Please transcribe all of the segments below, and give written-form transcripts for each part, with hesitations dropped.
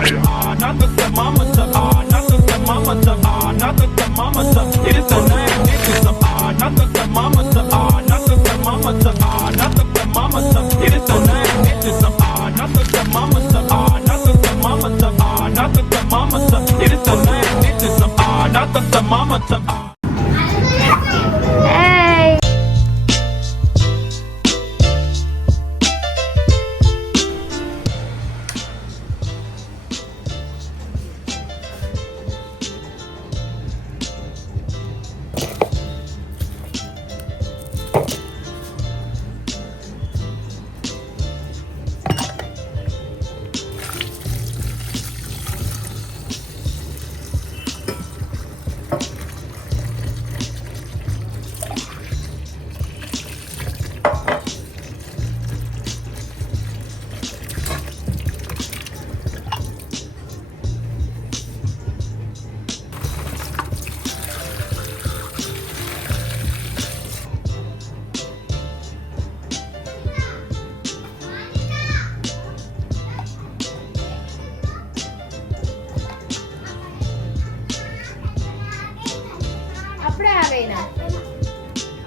Not the thermometer, not the thermometer, not the thermometer. It is the 9 inches of not the thermometer, not the thermometer, not the thermometer. It is the 9 inches of not the thermometer, not the thermometer, not the thermometer. It is the 9 inches of not the thermometer.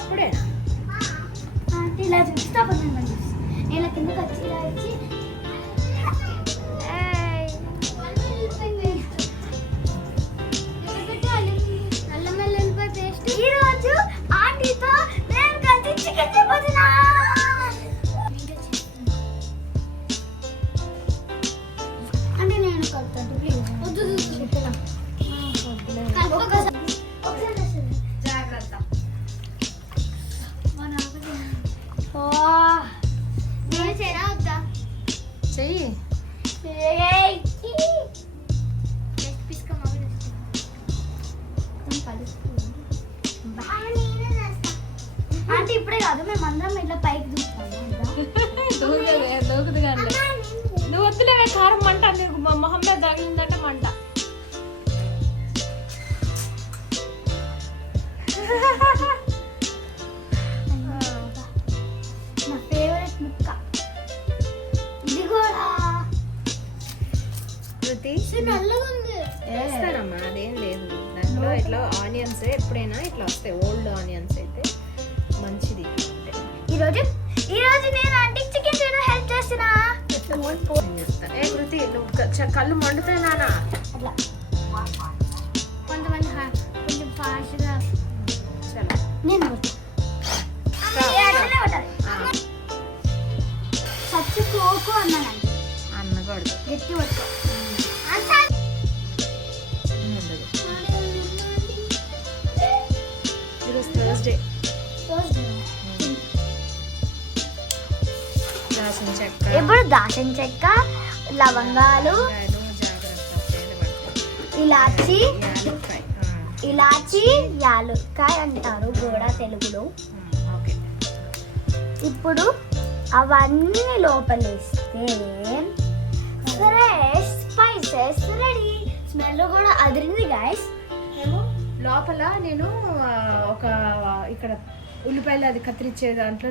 అప్పుడేనా ఇలా చూస్తా నేను కిందకి వచ్చి ఇలా వచ్చి అల్లం వెల్లుల్లిపాయ పేస్ట్ ఈరోజు ఆంటీతో నేను కలిసి చికెన్ చేయబోతున్నా. అంటే నేను కలుపుతాను ప్లీజ్. చెయ్యి అంటే ఇప్పుడే కాదు మేము అందరం ఇట్లా పైకి దూకుదు కానీ నువ్వు వద్దులేవే కారం మంట నీకు మొహం మీద తగిలిందంటే మంట. నా ఫేవరెట్ ముక్క ఇది కూడా నల్లగా ఉంది. వేస్తానమ్మా అదేం లేదు దాంట్లో ఇట్లా ఆనియన్స్ ఎప్పుడైనా ఇట్లా వస్తాయి ఓల్డ్ ఆనియన్స్ అయితే మంచిది. ఈరోజు నేను ఆంటీకి చికెన్ చేయడం హెల్ప్ చేస్తున్నా. ఏ కృతి నువ్వు కళ్ళు మండుతాయి నానా అట్లా కొంతమంది కొంచెం ఫాస్ట్గా నేను చచ్చిపోకు అన్నానండి అన్నకూడదు గట్టి పట్టుకో. ఈరోజు థర్స్డే. దాల్చిన చెక్క ఇప్పుడు దాల్చిన చెక్క లవంగాలు ఇలాచి యాలుక్కాయ అంటారు కూడా తెలుగులో. ఇప్పుడు అవన్నీ లోపలేస్తే ఫ్రెష్ స్పైసెస్ రెడీ. స్మెల్ కూడా అదిరింది గైస్. లోపల నేను ఒక ఇక్కడ ఉల్లిపాయలు అది కత్తిరించే దాంట్లో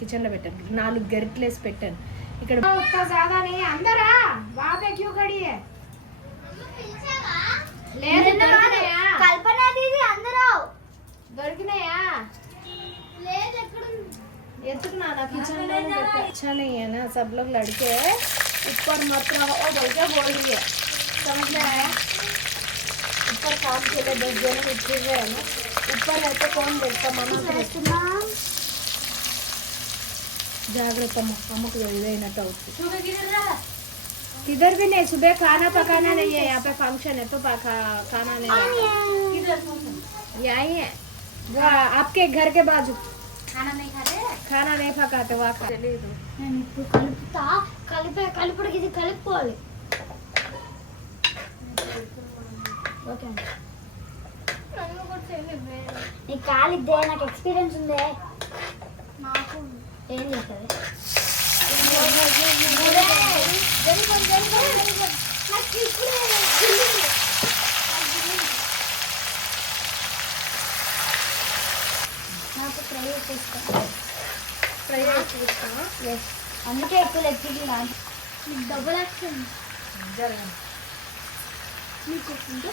కిచెన్లో పెట్టాను 4 గరిటెలు వేసి పెట్టాను. ఇక్కడ అందరా బాబే క్యూ కడి కల్పన దీది అందరూ దొరికినాయా ఎత్తుకున్నా నా किचन में अच्छा नहीं है ना सब लोग लड़के ऊपर मत रहो बोल के बोल रही है समझ में आया. ऊपर काम के लिए 10 जन उठे हुए हैं ना ऊपर रहते कौन देखता मना जागृत अम्मको इधर అవుతుంది. इधर भी नहीं सुबह खाना पकाना नहीं है यहाँ पे फंक्शन है तो खाना नहीं यही है वो आपके घर के बाजू खाना नहीं खाते खाना नहीं पकाते वहाँ खा లేదు. నేను ఇప్పుడు కలుపుతా కలుపుడికి ఇది కలుపుకోవాలి. ఓకే నీకు కాలిద్దే నాకు ఎక్స్పీరియన్స్ ఉందే. నాకు ఏం చేస్తుంది నాకు ఫ్రై చేసుకుంటాను. అందుకే ఎక్కువ లెక్కి డబుల్ యాక్షన్ నీకు వస్తుందో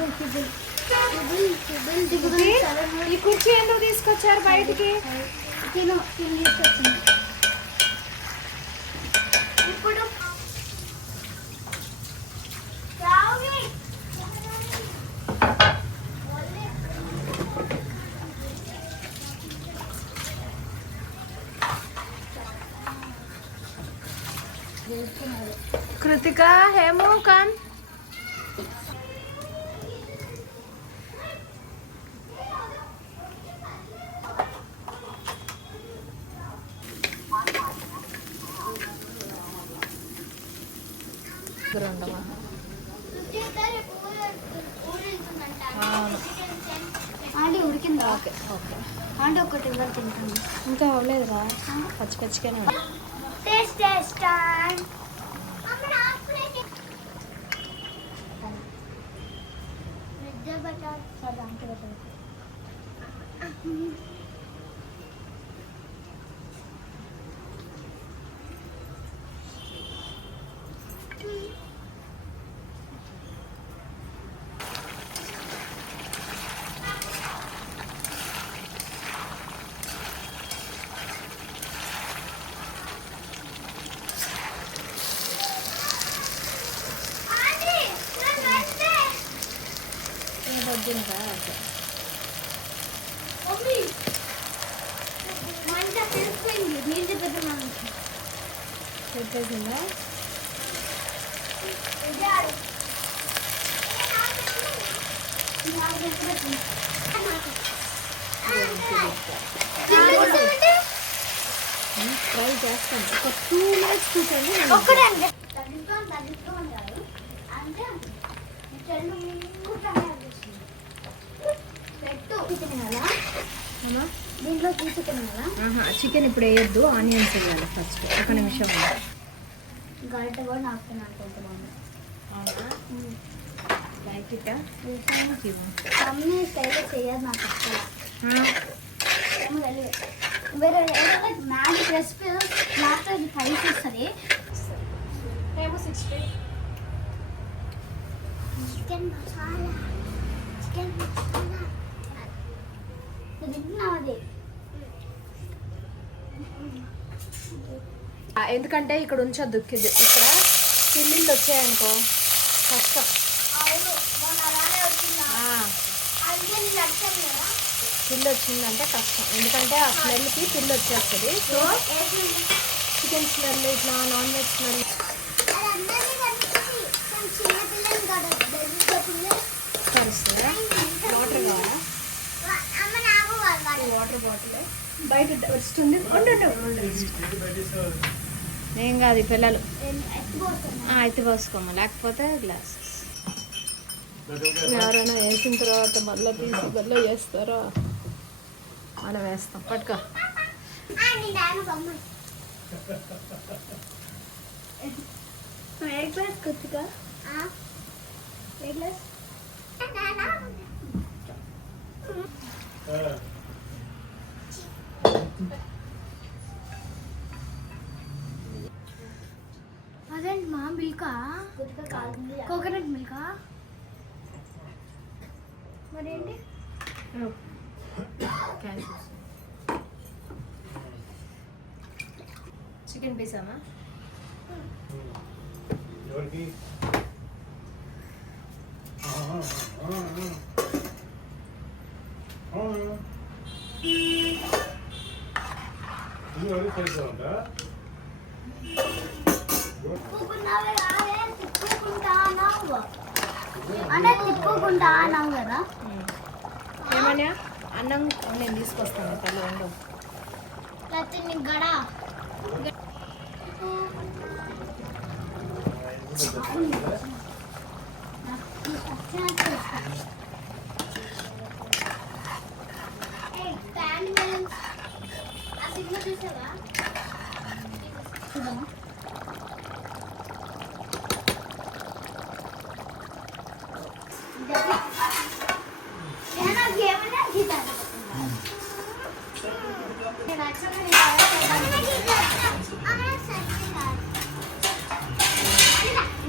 నాకు ఈ కుర్చీ ఎందుకు తీసుకొచ్చారు బయటికి? తిను తీసుకొచ్చింది. ఇప్పుడు కృతిక హేము కాన్ ఉండవా? ఆంటీ ఉడికిందా? Okay okay. ఆంటీ ఒకటి ఇవ్వాలి తింటాను. ఇంకా అవ్వలేదురా, పచ్చి పచ్చిగానే ఉంది. Taste time. చెప్పేసిందా? ట్రై చేస్తాను. ఒక 2 minutes కూర్చోండి. దీంట్లో తీసుకున్నారా? చికెన్ ఇప్పుడు వేయద్దు, ఆనియన్స్ వేయాలి ఫస్ట్. ఒక నిమిషం గరిట కూడా నాకుతున్నాను కొంతమంది. మమ్మీ స్టైల్లో చేయదు నాకు అసలు. వేరే మ్యాజిక్ రెసిపీ నాకు ఇది కలిసి వస్తుంది. చికెన్ మసాలా తింటున్నావు. ఎందుకంటే ఇక్కడ ఉంచొద్దు, ఇక్కడ పిల్లిళ్ళు వచ్చాయనుకో కష్టం. పిల్లి వచ్చిందంటే కష్టం, ఎందుకంటే ఆ స్మెల్కి పిల్లి వచ్చేస్తుంది. సో చికెన్ స్మెల్, ఇట్లా నాన్ వెజ్ స్మెల్ కరుస్తుందా? వాటర్ కావాలా? వాటర్ బాటిల్ బయట వస్తుంది. ఏం కాదు, పిల్లలు అయితే పోసుకోమా, లేకపోతే గ్లాసెస్ ఎవరైనా వేసిన తర్వాత మళ్ళీ తీసి మళ్ళీ వేస్తారా? అలా వేస్తాం. పట్టుకో. ఏ గ్లాస్ కొద్దిగా ఏ గ్లాస్ అదేంటి మా మిల్కా? కోకోనట్ మిల్కా మరేంటి? చికెన్ పీసామా? అంటే తిప్పుకుంటా అన్నావు కదా. ఏమన్నా అన్నం నేను తీసుకొస్తాను తల్లి. ఉండు. లేకపోతే నీకు గడ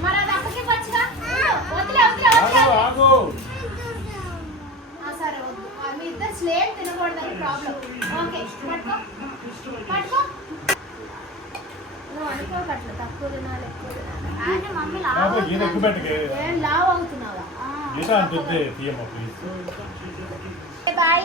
మరి అది అప్పకి వచ్చి ప్రాబ్లం. ఓకే పట్టుకో పట్టుకో. నువ్వు అనుకోకట్ల తక్కువ తినాలి ఎక్కువ తినాలి. అంటే మమ్మీ ఏం లావ్ అవుతున్నావా? ఆ. బాయ్.